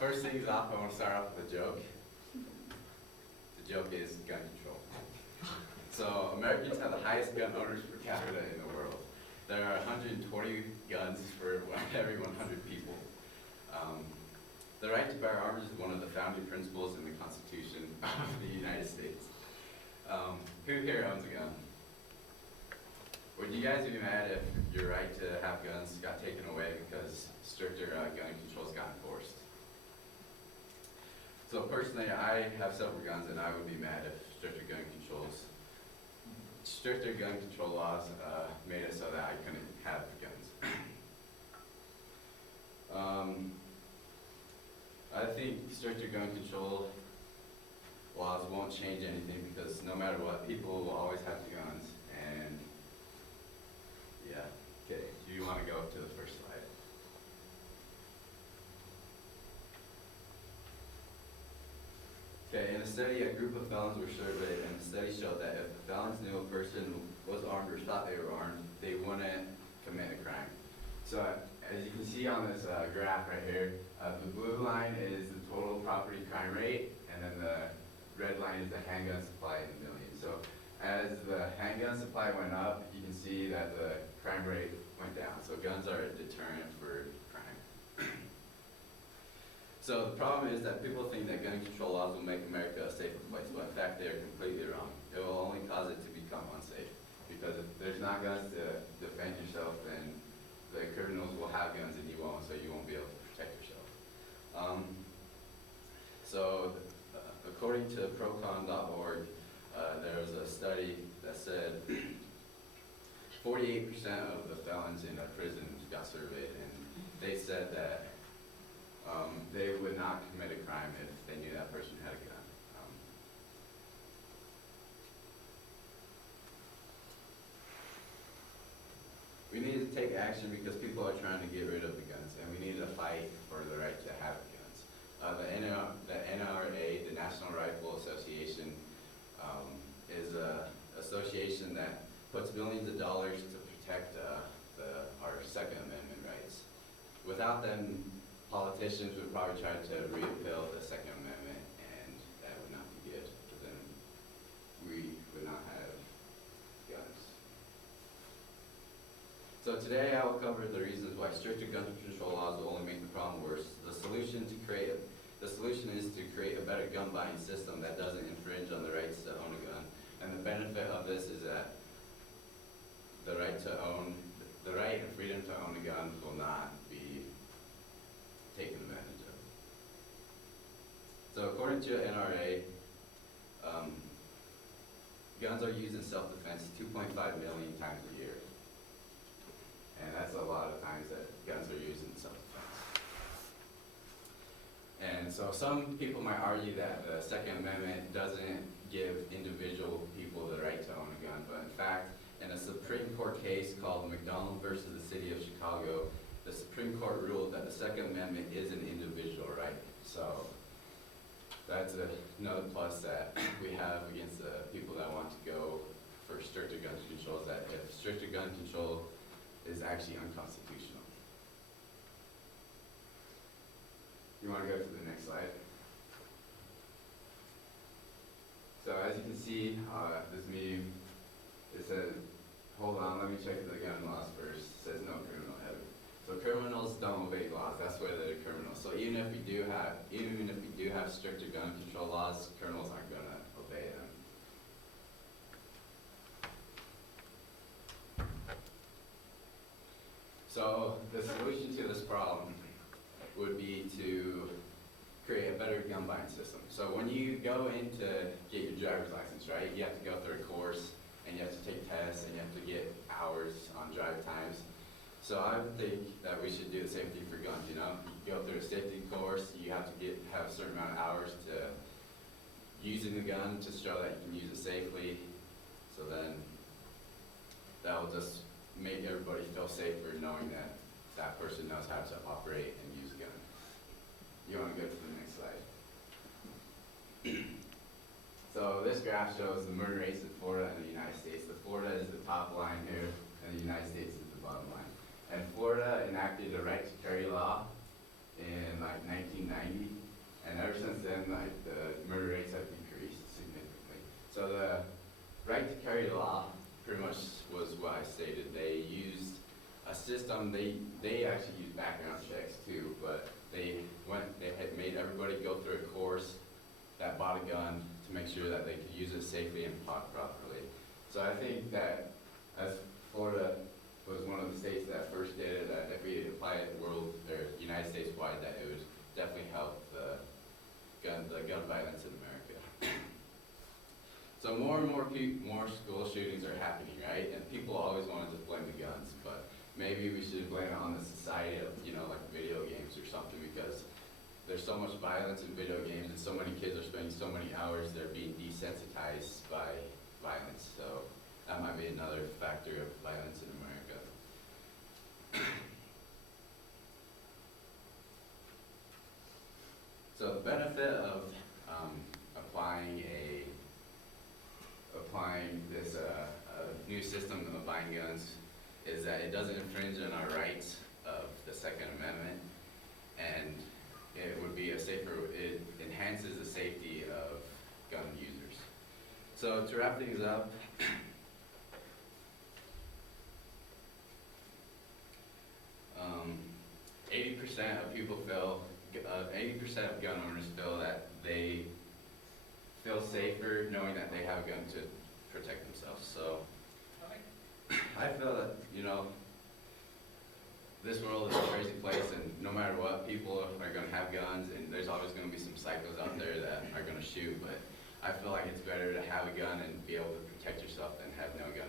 First things off, I want to start off with a joke. The joke is gun control. So Americans have the highest gun owners per capita in the world. There are 120 guns for every 100 people. The right to bear arms is one of the founding principles in the Constitution of the United States. Who here owns a gun? Would you guys be mad if your right to have guns got taken away because stricter gun controls got enforced? So personally, I have several guns, and I would be mad if stricter gun control laws made it so that I couldn't have guns. I think stricter gun control laws won't change anything because no matter what, people will always have guns. And yeah, okay. Do you want to go up to the first slide? Okay, in a study, a group of felons were surveyed, and the study showed that if the felons knew a person was armed or thought they were armed, they wouldn't commit a crime. So as you can see on this graph right here, the blue line is the total property crime rate, and then the red line is the handgun supply in millions. So as the handgun supply went up, you can see that the crime rate went down. So guns are a deterrent for crime. So the problem is that people think that gun control laws will make America a safer place, but in fact they are completely wrong. It will only cause it to become unsafe, because if there's not guns to defend yourself, then the criminals will have guns and you won't, so you won't be able to protect yourself. According to procon.org, there was a study that said 48% of the felons in a prison got surveyed, and they said that they would not commit a crime if they knew that person had a gun. We need to take action because people are trying to get rid of the guns, and we need to fight for the right to have guns. The NRA, the National Rifle Association, is an association that puts billions of dollars to protect our Second Amendment rights. Without them, politicians would probably try to repeal the Second Amendment, and that would not be good, because then we would not have guns. So today I will cover the reasons why stricter gun control laws will only make the problem worse. The solution is to create a better gun buying system that doesn't infringe on the rights to own a gun. And the benefit of this is that the right and freedom to own a gun will not be taken advantage of. So according to NRA, guns are used in self-defense 2.5 million times a year. And that's a lot of times that guns are used in self-defense. And so some people might argue that the Second Amendment doesn't give individual people the right to own a gun, but in fact, in a Supreme Court case called McDonald versus the City of Chicago, the Supreme Court ruled that the Second Amendment is an individual right. So that's another plus that we have against the people that want to go for stricter gun control, is that if stricter gun control is actually unconstitutional. You want to go to the next slide? So as you can see, this meme, it says, hold on, let me check the gun laws first. It says no criminal ever. So criminals don't obey laws. That's why they're criminals. So even if we do have stricter gun control laws, criminals aren't going to obey them. So the solution to this problem would be to create a better gun buying system. So when you go in to get your driver's license, right, you have to go through a course, and you have to take tests, and you have to get hours on drive times. So I would think that we should do the same thing for guns, you know? You go through a safety course, you have to have a certain amount of hours to using the gun to show that you can use it safely. So then that will just make everybody feel safer knowing that that person knows how to operate and use a gun. You want to go to the next slide? So this graph shows the murder rates in Florida and the United States. The Florida is the top line here, and the United States is the bottom line. And Florida enacted a right to carry law in like 1990, through a course that bought a gun to make sure that they could use it safely and properly. So I think that as Florida was one of the states that first did it, that if we apply it world or United States wide, that it would definitely help the gun violence in America. So more and more more school shootings are happening, right? And people always wanted to blame the guns, but maybe we should blame it on the society of, like video games or something, because there's so much violence in video games and so many kids are spending so many hours, they're being desensitized by violence. So that might be another factor of violence in America. So the benefit of applying this new system of buying guns is that it doesn't infringe on our rights of the Second Amendment, and it would be it enhances the safety of gun users. So to wrap things up, 80% of people 80% of gun owners feel that they feel safer knowing that they have a gun to protect themselves. So I feel that, this world is a crazy place, and no matter what, people are going to have guns, and there's always going to be some psychos out there that are going to shoot, but I feel like it's better to have a gun and be able to protect yourself than have no gun